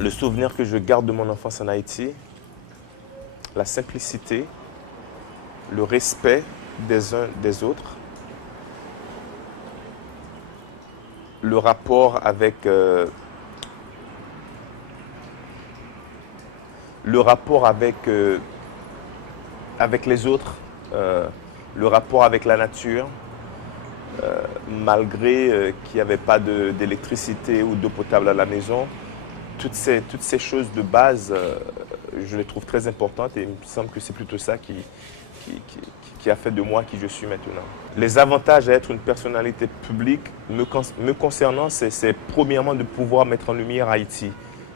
Le souvenir que je garde de mon enfance en Haïti, la simplicité, le respect des uns des autres, le rapport avec les autres, le rapport avec la nature, malgré qu'il n'y avait pas d'électricité ou d'eau potable à la maison. Toutes ces choses de base, je les trouve très importantes et il me semble que c'est plutôt ça qui a fait de moi qui je suis maintenant. Les avantages à être une personnalité publique me concernant, c'est premièrement de pouvoir mettre en lumière Haïti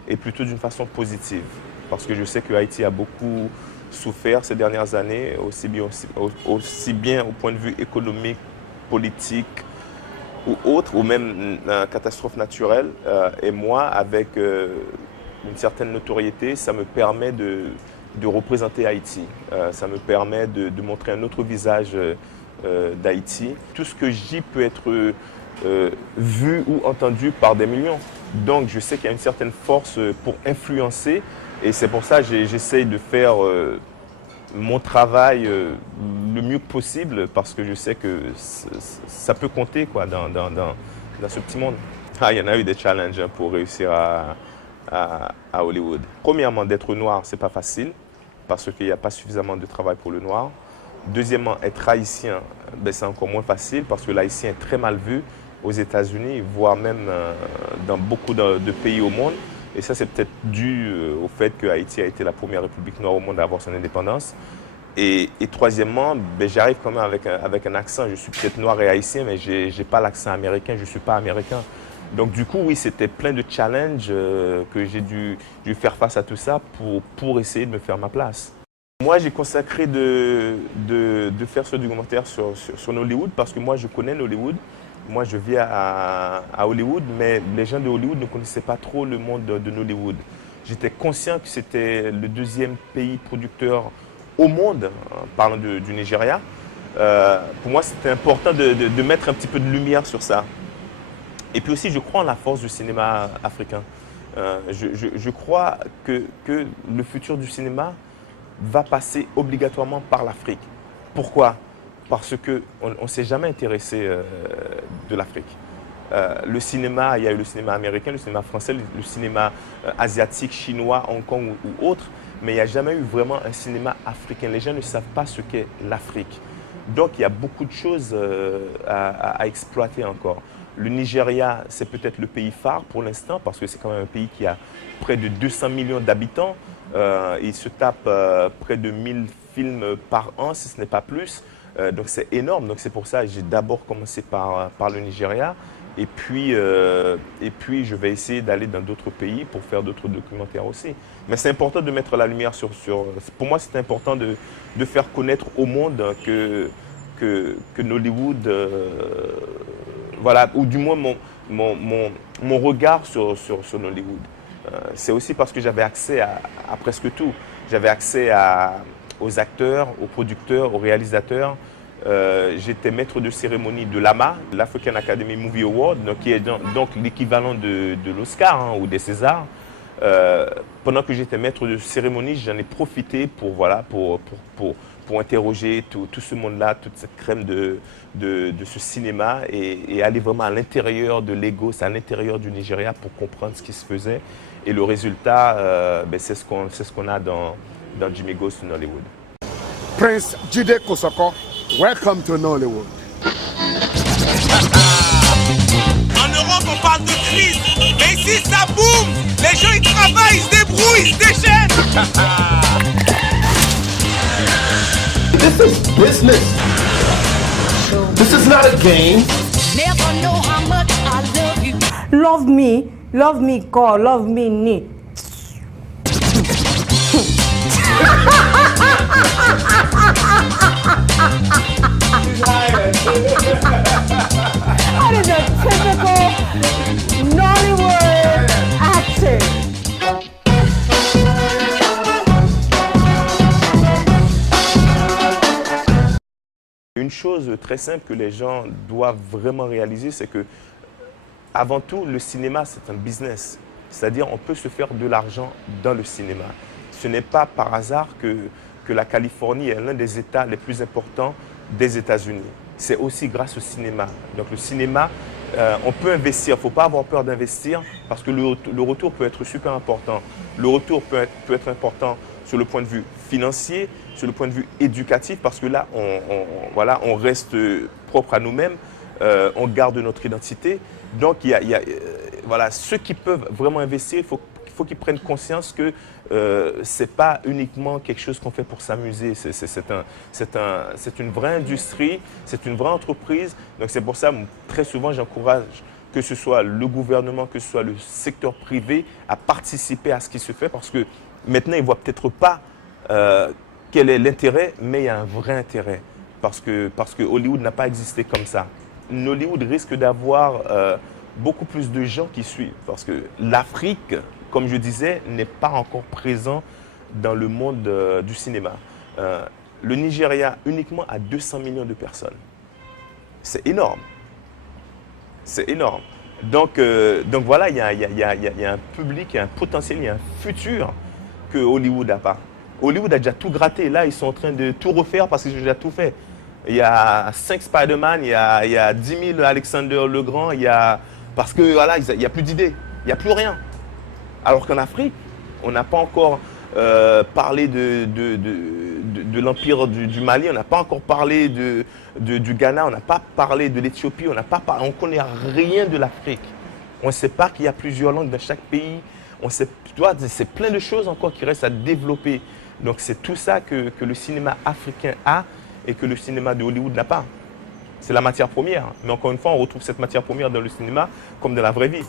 et plutôt d'une façon positive. Parce que je sais que Haïti a beaucoup souffert ces dernières années, aussi bien au point de vue économique, politique, ou autre, ou même une catastrophe naturelle. Et moi, avec une certaine notoriété, ça me permet de représenter Haïti. Ça me permet de montrer un autre visage d'Haïti. Tout ce que j'y peut être vu ou entendu par des millions. Donc, je sais qu'il y a une certaine force pour influencer. Et c'est pour ça que j'essaye de faire mon travail le mieux possible parce que je sais que ça peut compter quoi, dans ce petit monde. Il y en a eu des challenges pour réussir à Hollywood. Premièrement, d'être noir, c'est pas facile parce qu'il n'y a pas suffisamment de travail pour le noir. Deuxièmement, être haïtien, c'est encore moins facile parce que l'haïtien est très mal vu aux États-Unis, voire même dans beaucoup de pays au monde. Et ça, c'est peut-être dû au fait que Haïti a été la première république noire au monde à avoir son indépendance. Et troisièmement, j'arrive quand même avec un accent. Je suis peut-être noir et haïtien, mais je n'ai pas l'accent américain, je ne suis pas américain. Donc du coup, oui, c'était plein de challenges que j'ai dû faire face à tout ça pour essayer de me faire ma place. Moi, j'ai consacré de faire ce documentaire sur Hollywood parce que moi, je connais Hollywood. Moi, je vis à Hollywood, mais les gens de Hollywood ne connaissaient pas trop le monde de Nollywood. J'étais conscient que c'était le deuxième pays producteur au monde, parlant du Nigeria. Pour moi, c'était important de mettre un petit peu de lumière sur ça. Et puis aussi, je crois en la force du cinéma africain. Je crois que le futur du cinéma va passer obligatoirement par l'Afrique. Pourquoi ? Parce qu'on ne s'est jamais intéressé de l'Afrique. Le cinéma, il y a eu le cinéma américain, le cinéma français, le cinéma asiatique, chinois, Hong Kong ou autre, mais il n'y a jamais eu vraiment un cinéma africain. Les gens ne savent pas ce qu'est l'Afrique. Donc il y a beaucoup de choses à exploiter encore. Le Nigeria, c'est peut-être le pays phare pour l'instant, parce que c'est quand même un pays qui a près de 200 millions d'habitants. Il se tape près de 1000 films par an, si ce n'est pas plus. Donc c'est énorme, donc c'est pour ça que j'ai d'abord commencé par le Nigeria et puis je vais essayer d'aller dans d'autres pays pour faire d'autres documentaires aussi. Mais c'est important de mettre la lumière pour moi c'est important de faire connaître au monde que Nollywood, voilà, ou du moins mon regard sur Nollywood. C'est aussi parce que j'avais accès à presque tout. J'avais accès aux acteurs, aux producteurs, aux réalisateurs. J'étais maître de cérémonie de l'AMA, l'African Academy Movie Award, qui est donc l'équivalent de l'Oscar ou des Césars. Pendant que j'étais maître de cérémonie, j'en ai profité pour interroger tout ce monde-là, toute cette crème de ce cinéma et aller vraiment à l'intérieur de Lagos, à l'intérieur du Nigeria pour comprendre ce qui se faisait. Et le résultat, c'est ce qu'on a dans Jimmy Goes to Nollywood. Prince Jide Kosoko, welcome to Nollywood. En Europe, on parle de crise, mais ici, ça boum. Les gens, ils travaillent, ils se débrouillent, ils se déchaînent. This is business. This is not a game. Never know how much I love you. Love me, God, love me, ni. That is a typical Nollywood actor. Une chose très simple que les gens doivent vraiment réaliser, c'est que, avant tout, le cinéma, c'est un business. C'est-à-dire on peut se faire de l'argent dans le cinéma. Ce n'est pas par hasard que la Californie est l'un des États les plus importants des États-Unis. C'est aussi grâce au cinéma. Donc le cinéma, on peut investir, il ne faut pas avoir peur d'investir parce que le retour peut être super important. Le retour peut être important sur le point de vue financier, sur le point de vue éducatif, parce que là, on reste propre à nous-mêmes, on garde notre identité. Donc, voilà, ceux qui peuvent vraiment investir, il faut qu'ils prennent conscience que ce n'est pas uniquement quelque chose qu'on fait pour s'amuser. C'est une vraie industrie, c'est une vraie entreprise. Donc, c'est pour ça, très souvent, j'encourage que ce soit le gouvernement, que ce soit le secteur privé, à participer à ce qui se fait, parce que maintenant, ils ne voient peut-être pas quel est l'intérêt, mais il y a un vrai intérêt, parce que Hollywood n'a pas existé comme ça. Hollywood risque d'avoir beaucoup plus de gens qui suivent, parce que l'Afrique, comme je disais, n'est pas encore présent dans le monde du cinéma. Le Nigeria uniquement a 200 millions de personnes. C'est énorme. C'est énorme. Donc voilà, il y a un public, il y a un potentiel, il y a un futur que Hollywood n'a pas. Hollywood a déjà tout gratté. Là, ils sont en train de tout refaire parce qu'ils ont déjà tout fait. Il y a 5 Spider-Man, il y a 10 000 Alexander le Grand, parce que voilà, il n'y a plus d'idées, il n'y a plus rien. Alors qu'en Afrique, on n'a pas encore parlé de l'empire du Mali, on n'a pas encore parlé du Ghana, on n'a pas parlé de l'Éthiopie, on ne connaît rien de l'Afrique. On ne sait pas qu'il y a plusieurs langues dans chaque pays. C'est plein de choses encore qui restent à développer. Donc c'est tout ça que le cinéma africain a et que le cinéma de Hollywood n'a pas. C'est la matière première. Mais encore une fois, on retrouve cette matière première dans le cinéma comme dans la vraie vie.